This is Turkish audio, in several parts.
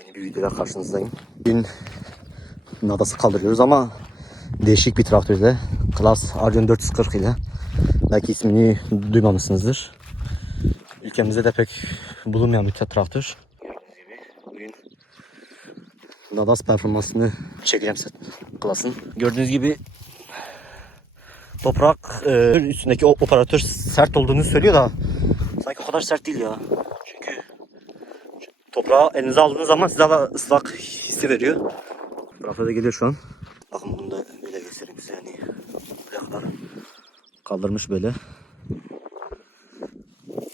Yeni bir videoda karşınızdayım. Bugün nadası kaldırıyoruz ama değişik bir traktörde. Klas Arjon 440 ile. Belki ismini duymamışsınızdır. Ülkemizde de pek bulunmayan bir traktör. Gördüğünüz gibi bugün Nadas performansını çekeceğim Klas'ın. Gördüğünüz gibi toprak e, üstündeki o operatör sert olduğunu söylüyor da sanki o kadar sert değil ya. Toprağı elinize aldığınız zaman size ıslak hissi veriyor. Tarafta da geliyor şu an. Bakın bunu da böyle göstereyim size yani. Kadar kaldırmış böyle.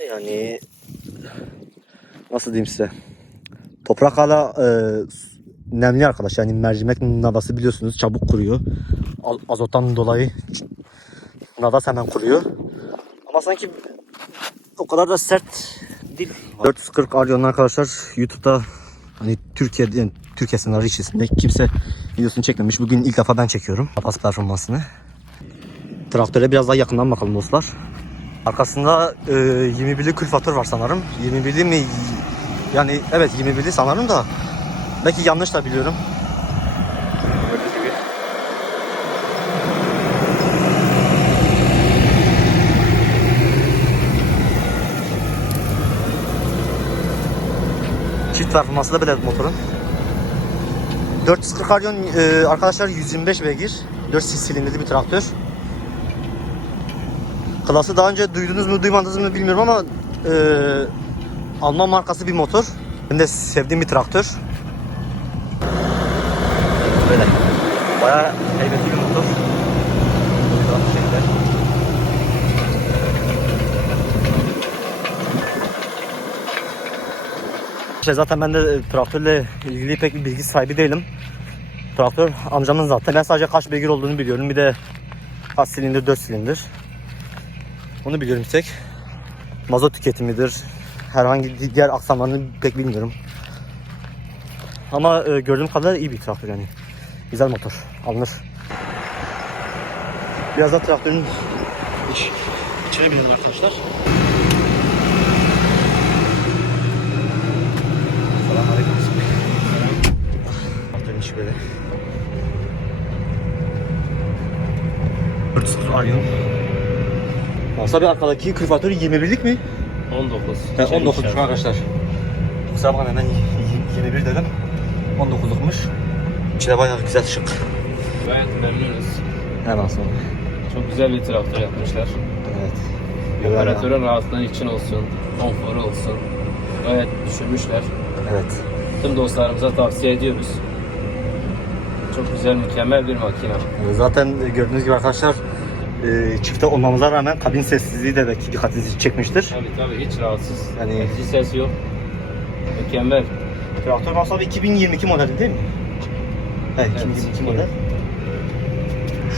Yani nasıl diyeyim size. Toprak hala e, nemli arkadaş. Yani mercimek nadası biliyorsunuz çabuk kuruyor. Azottan dolayı nadas hemen kuruyor. Ama sanki o kadar da sert. 440 Aryon arkadaşlar YouTube'da hani Türkiye yani Türkiye sınırları içerisinde kimse videosunu çekmemiş. Bugün ilk defa ben çekiyorum. Nadas performansını. Traktöre biraz daha yakından bakalım dostlar. Arkasında e, 21'li külfatör var sanırım. 21'li mi? Yani evet 21'li sanırım da belki yanlış da biliyorum. Performansı da böyle motorun. 440 Aryon e, arkadaşlar 125 beygir. 4 silindirli bir traktör. Klası daha önce duydunuz mu duymadınız mı bilmiyorum ama e, Alman markası bir motor. Hem de sevdiğim bir traktör. Böyle. Bayağı heybetli bir motor. Bu şekilde. İşte zaten ben de e, traktörle ilgili pek bir bilgi sahibi değilim. Traktör amcamın zaten. Ben sadece kaç beygir olduğunu biliyorum. Bir de kaç silindir, 4 silindir. Onu biliyorum tek. Mazot tüketimidir. Herhangi diğer aksamlarını pek bilmiyorum. Ama e, gördüğüm kadarıyla iyi bir traktör yani. Güzel motor. Alınır. Biraz da traktörün iç, içine binelim arkadaşlar. İçi böyle. 400 Aryon. Olsa bir arkadaki külfatörü 21'lik mi? 19. He, İçeri 19 içeri. arkadaşlar. Kusura bakmayın hemen 21 dedim. 19'lukmuş. İçine bayağı güzel şık. Gayet memnunuz. Hemen sonra. Çok güzel bir traktör yapmışlar. Evet. Operatörün rahatlığı için olsun, konforu olsun. Gayet düşünmüşler. Evet. Tüm dostlarımıza tavsiye ediyoruz. Çok güzel, mükemmel bir makine. Ee, Zaten gördüğünüz gibi arkadaşlar e, çifte olmamıza rağmen kabin sessizliği de belki dikkatinizi çekmiştir. Tabii tabii hiç rahatsız. Yani-. Hiç ses yok. Mükemmel. Traktör masrafı 2022 model değil mi? Evet, Evet, 2022 evet. model.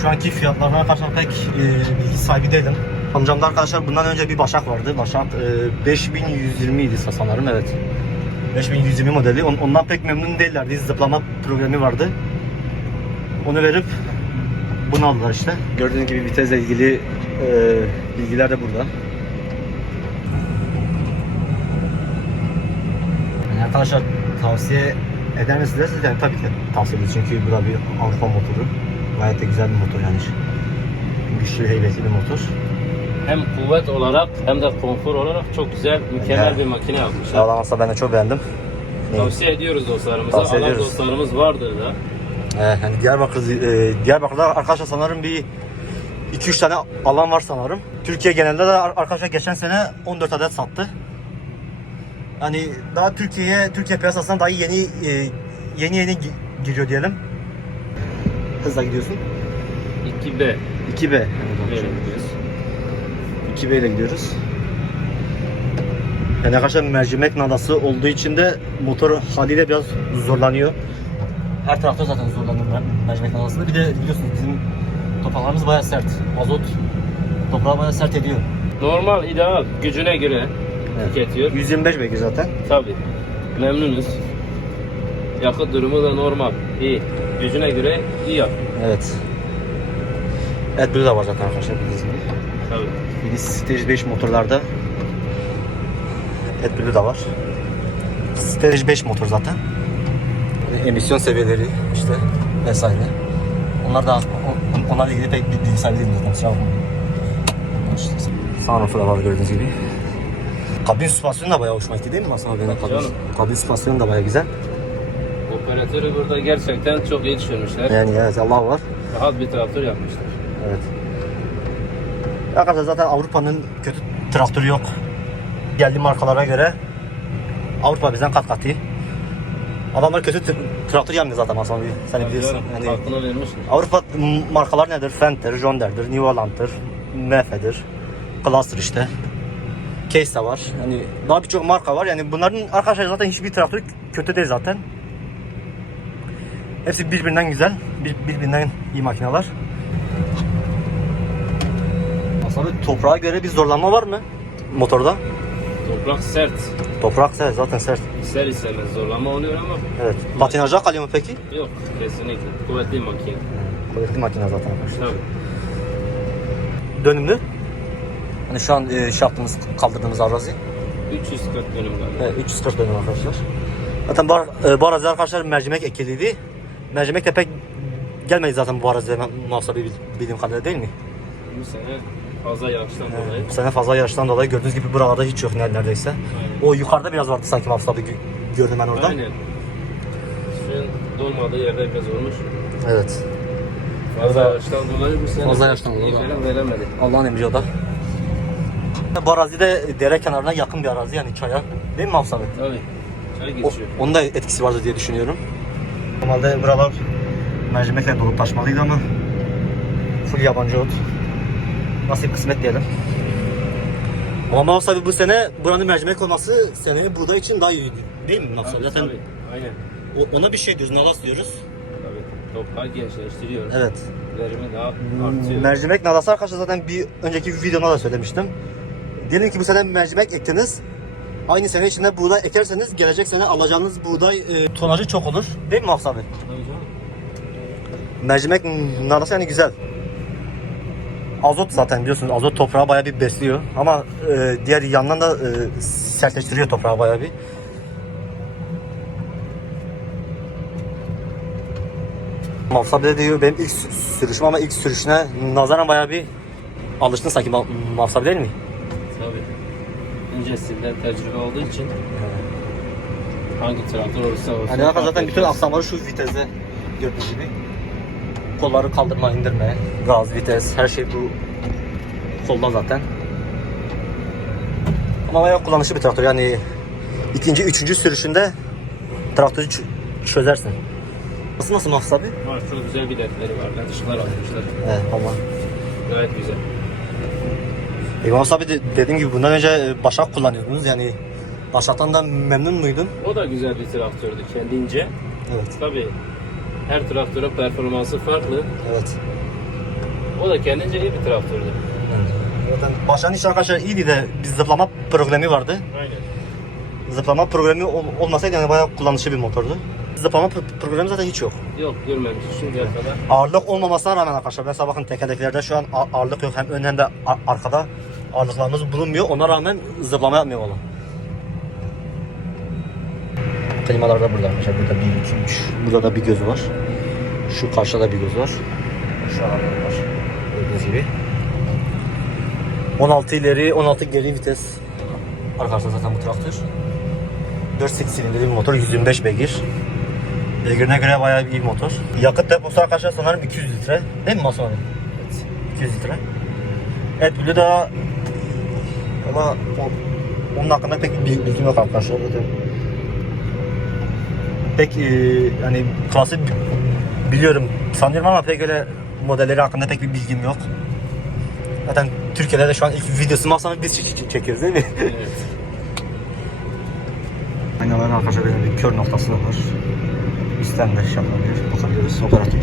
Şu anki fiyatlarına arkadaşlar pek e, bilgi sahibi değilim. Amcamda arkadaşlar bundan önce bir Başak vardı. Başak e, 5120 idi sanırım evet. 5120 modeli. On- Ondan pek memnun değillerdi. Zıplama programı vardı. Onu verip bunu aldılar işte. Gördüğünüz gibi vitesle ilgili e, bilgiler de burada. Yani arkadaşlar tavsiye eder misiniz? Yani tabii ki tavsiye ederiz çünkü bu da bir Avrupa motoru. Gayet de güzel bir motor yani. Güçlü, heybetli bir motor. Hem kuvvet olarak hem de konfor olarak çok güzel, mükemmel Evet. bir makine yapmışlar. Sağlaması ben de çok beğendim. Tavsiye ediyoruz dostlarımıza. Tavsiye Alan ediyoruz. dostlarımız vardır da. Ee, yani Diyarbakır, e, Diyarbakır'da arkadaşlar sanırım bir 2-3 tane alan var sanırım. Türkiye genelinde de ar- arkadaşlar geçen sene 14 adet sattı. Yani daha Türkiye'ye, Türkiye piyasasına daha yeni e, yeni yeni gi- giriyor diyelim. Hızla gidiyorsun. 2B. 2B. Böyle gidiyoruz. 2B ile gidiyoruz. Yani arkadaşlar mercimek nadası olduğu için de motor haliyle biraz zorlanıyor. Her tarafta zaten zorlanıyor mer- mercimek nadasında. Bir de biliyorsunuz bizim topraklarımız bayağı sert. Azot toprağı bayağı sert ediyor. Normal, ideal, gücüne göre Evet. tüketiyor. 125 belki zaten. Tabii. Memnunuz. Yakıt durumu da normal. iyi. Gücüne göre iyi yap. Evet. AdBlue da var zaten arkadaşlar bildiğiniz gibi. Tabii. Bir Stage 5 motorlarda AdBlue da var. Stage 5 motor zaten. Emisyon seviyeleri işte vesaire. Onlar da on- onlarla ilgili pek bir bilgi sahibi değilim zaten. Sıra Sunroof da var gördüğünüz gibi. Kabin süspansiyonu da bayağı hoşuma gitti değil mi Hasan abi? Kabin, kabin süspansiyonu da bayağı güzel. Operatörü burada gerçekten çok iyi düşünmüşler. Yani evet Allah var. Rahat bir traktör yapmışlar. Evet. Arkadaşlar zaten Avrupa'nın kötü traktörü yok. Geldiği markalara göre Avrupa bizden kat kat iyi. Adamlar kötü t- traktör yapmıyor zaten Hasan abi. Sen biliyorsun. Canım, Yani Hakkını vermişler. Avrupa m- markalar nedir? Fendt'tir, John Deere'dir, New Holland'dır, MF'dir, Cluster işte. Case de var. Yani daha birçok marka var. Yani bunların arkadaşlar zaten hiçbir traktörü kötü değil zaten. Hepsi birbirinden güzel, bir, birbirinden iyi makineler. Aslında toprağa göre bir zorlanma var mı motorda? Toprak sert. Toprak sert, zaten sert. İster istemez zorlama oluyor ama Evet. Patinaja kalıyor mu peki? yok kesinlikle. Kuvvetli makine. Kuvvetli makine zaten arkadaşlar. Tabii. Dönümlü. Hani şu an e, şey yaptığımız, kaldırdığımız arazi. 340 dönüm galiba. Evet, 340 dönüm arkadaşlar. Zaten bu, ar- e, bu arazi arkadaşlar mercimek ekiliydi. Mercimek de pek gelmedi zaten bu arazide muhasebe bildiğim kadarıyla değil mi? Bu sene fazla yağıştan dolayı. Bu sene fazla yağıştan dolayı gördüğünüz gibi buralarda hiç yok ner- neredeyse. Aynen. O yukarıda biraz vardı sanki gö- gördüm ben orada. Aynen. Suyun dolmadığı yerde biraz olmuş. Evet. Fazla yağıştan dolayı bu sene Fazla yağıştan dolayı. veremedi. Allah'ın emri o da. Bu arazide dere kenarına yakın bir arazi yani çaya. Değil mi muhasebe? Tabii. Çay O, geçiyor. onun da etkisi vardır diye düşünüyorum. Normalde buralar mercimekle dolup taşmalıydı ama full yabancı ot. Nasip kısmet diyelim. Ama Mavs abi bu sene buranın mercimek olması seneye buğday için daha iyi değil mi Mavs abi? Zaten tabii. Aynen. o- ona bir şey diyoruz, nalas diyoruz. Tabii. Toprağı gençleştiriyor. Evet. Verimi daha artıyor. Mercimek nalası arkadaşlar zaten bir önceki bir videomda da söylemiştim. Diyelim ki bu sene mercimek ektiniz. Aynı sene içinde buğday ekerseniz gelecek sene alacağınız buğday e, tonajı çok olur. Değil mi Mahsus abi? Tabii canım. Mercimek nalası yani güzel. Azot zaten biliyorsunuz azot toprağı bayağı bir besliyor. Ama e, diğer yandan da e, sertleştiriyor toprağı bayağı bir. Mahsus abi de diyor benim ilk sü- sürüşüm ama ilk sürüşüne nazaran bayağı bir alıştın sanki Ma- Mahsus abi değil mi? Tabii. Öncesinden tecrübe olduğu için hangi traktör olursa olsun. Hani zaten bütün aksamları şu viteste gördüğünüz gibi. Kolları kaldırma, indirme, gaz, vites, her şey bu kolda zaten. Ama bayağı kullanışlı bir traktör yani ikinci, üçüncü sürüşünde traktörü çözersin. Nasıl nasıl Mahfuz abi? Var çok güzel biletleri var. Latışlar atmışlar. Evet ama. Gayet güzel. E, Mahfuz abi de, dediğim gibi bundan önce e, Başak kullanıyordunuz yani Başak'tan da memnun muydun? O da güzel bir traktördü kendince. Evet. Tabii her traktörün performansı farklı. Evet. O da kendince iyi bir traktördü. Zaten Başak'ın iş arkadaşlar iyiydi de bir zıplama problemi vardı. Aynen. Zıplama programi ol- olmasaydı yani bayağı kullanışlı bir motordu. Zıplama pro- programi zaten hiç yok. Yok görmemiş şimdiye kadar. Ağırlık olmamasına rağmen arkadaşlar mesela bakın tekerleklerde şu an ağırlık yok hem ön hem de arkada ağırlıklarımız bulunmuyor. Ona rağmen zıplama yapmıyor valla. Klimalar da burada arkadaşlar. Burada bir, iki, üç. Burada da bir gözü var. Şu karşıda bir göz var. Şu an var. Gördüğünüz gibi. 16 ileri, 16 geri vites. Arkadaşlar zaten bu traktör. 4 silindirli bir motor, 125 beygir. Beygirine göre bayağı bir motor. Yakıt deposu arkadaşlar sanırım 200 litre. Değil mi abi? Evet. 200 litre. Evet bir daha ama onun hakkında pek bir bilgim yok arkadaşlar. Pek e, yani klası bi- biliyorum sanıyorum ama pek öyle modelleri hakkında pek bir bilgim yok. Zaten Türkiye'de de şu an ilk videosu Mason biz çekiyoruz değil mi? Evet. Aynaların arkadaşlar böyle bir kör noktası da var. Üstten de şey yapabilir, bakabiliriz operatör.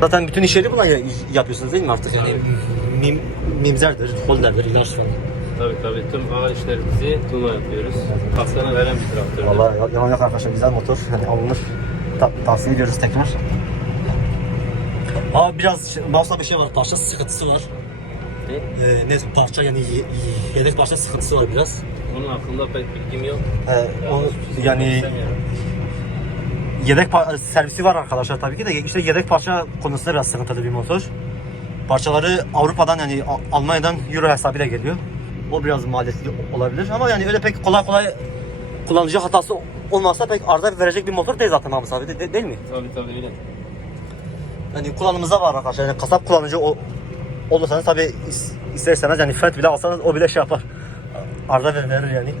Zaten bütün işleri buna ya- yapıyorsunuz değil mi artık yani? Mim, mimzerdir, holderdir, ilaç falan. Tabii tabii tüm ağır işlerimizi Tuna yapıyoruz. Hakkını veren bir traktördü. Vallahi ya- yalan yok arkadaşlar güzel motor. Hani alınır. Ta- tavsiye ediyoruz tekrar. Ama biraz şey, mouse'da bir şey var. Parça sıkıntısı var. Ne? Ee, ne parça yani ye- yedek parça sıkıntısı var biraz. Onun hakkında pek bilgim yok. Ee, o, Siz yani yedek servisi var arkadaşlar tabii ki de işte yedek parça konusunda biraz sıkıntılı bir motor. Parçaları Avrupa'dan yani Almanya'dan Euro hesabıyla geliyor. O biraz maliyetli olabilir ama yani öyle pek kolay kolay kullanıcı hatası olmazsa pek arıza verecek bir motor değil zaten Mahmut abi de- de- değil mi? Tabii tabii öyle. Yani kullanımıza var arkadaşlar. Yani kasap kullanıcı o, olursanız tabii is- ister istemez yani fert bile alsanız o bile şey yapar. Arıza verir, yani.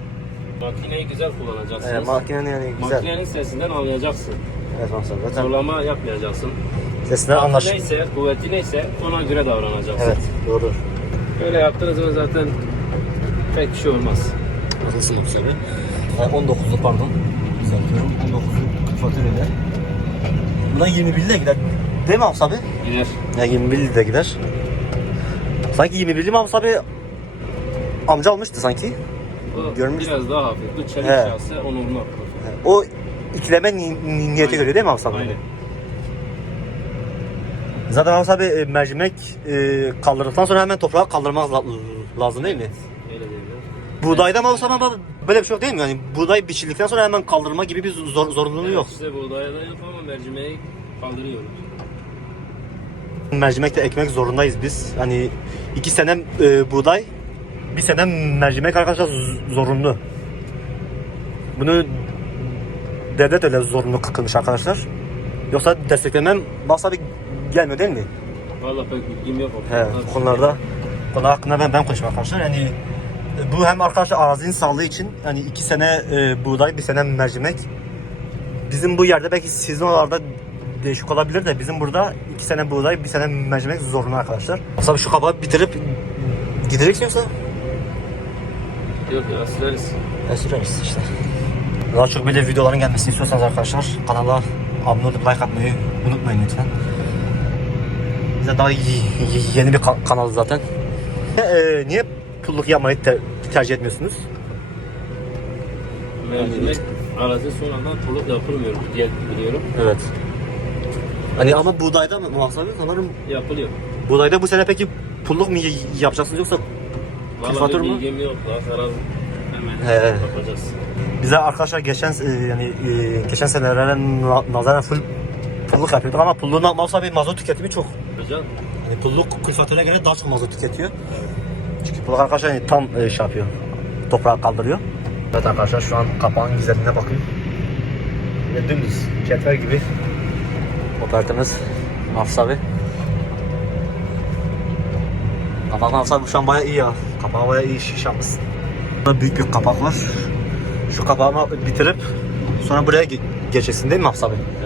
Makineyi güzel kullanacaksınız. Ee, makinenin yani güzel. Makinenin sesinden anlayacaksın. Evet abi zaten Zorlama yapmayacaksın. sesinden anlaş. neyse, kuvveti neyse ona göre davranacaksın. Evet doğru. Böyle yaptığınız zaman zaten pek bir şey olmaz. Mahmut abi. Yani 19'lu pardon. Düzeltiyorum. 19'lu faturayla. Bundan 21'li de gider. Değil mi Mahmut abi? Gider. Ya 21'li de gider. Sanki 21'li Mahmut abi amca almıştı sanki. O Görmüş- biraz daha hafif. Bu çelik He. şahsı onu olmak. O ikileme ni- ni- niyete Aynen. göre değil mi Mahmut abi? Aynen. Zaten Mahmut abi e, mercimek e, kaldırdıktan sonra hemen toprağa kaldırmak la- lazım değil mi? Buğdayda abi ama böyle bir şey yok değil mi? Yani buğday biçildikten sonra hemen kaldırma gibi bir zor, zorunluluğu yok. İşte buğdaya da yok ama mercimeği kaldırıyoruz. Mercimekte ekmek zorundayız biz. Hani iki sene e, buğday, bir sene mercimek arkadaşlar z- zorunlu. Bunu devlet öyle zorunlu kılmış arkadaşlar. Yoksa desteklemem Mahmut abi gelmiyor değil mi? Valla pek bilgim yok. o He, konuda. bu konularda konu hakkında ben ben konuşmak arkadaşlar. Yani bu hem arkadaşlar arazinin sağlığı için yani iki sene e, buğday, bir sene mercimek. Bizim bu yerde belki sizin oralarda değişik olabilir de bizim burada iki sene buğday, bir sene mercimek zorunlu arkadaşlar. Aslında şu kabağı bitirip gideceksin yoksa Yok ya süreriz işte. Daha çok böyle videoların gelmesini istiyorsanız arkadaşlar kanala abone olup like atmayı unutmayın lütfen. Bize daha yeni bir ka- kanal zaten. Ee, niye pulluk yapmayı te- tercih etmiyorsunuz? Mercimek arası sonradan tuluk yapılmıyor diye biliyorum. Evet. Hani ama buğdayda mı muhasebe sanırım Yapılıyor. buğdayda bu sene peki pulluk mu y- yapacaksınız yoksa Valla Külfatör bir mü? bilgim yok. Daha karar hemen He. bakacağız. bize arkadaşlar geçen e, yani e, geçen senelere na- nazaran full pulluk yapıyorduk ama pulluğun muhasebe mazot tüketimi çok. Hocam Yani pulluk külfatöre göre daha çok mazot tüketiyor. Pulluk arkadaşlar yani tam e, şey yapıyor. Toprağı kaldırıyor. Evet arkadaşlar şu an kapağın güzelliğine bakın. Ve dümdüz cetvel gibi operatörümüz Hafız abi. Kapak Hafız abi şu an bayağı iyi ya. Kapağı bayağı iyi iş yapmışsın. Burada büyük bir kapak var. Şu kapağımı bitirip sonra buraya ge- geçeceksin değil mi Hafız abi? evet.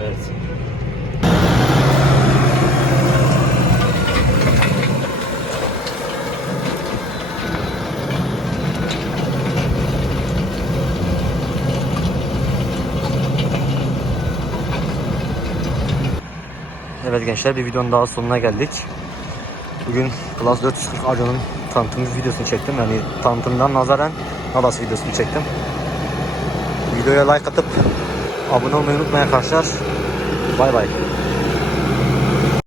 Evet gençler bir videonun daha sonuna geldik. Bugün Class 440 Arjo'nun tanıtım videosunu çektim. Yani tanıtımdan nazaran Nadas videosunu çektim. Videoya like atıp abone olmayı unutmayın arkadaşlar. Bay bay.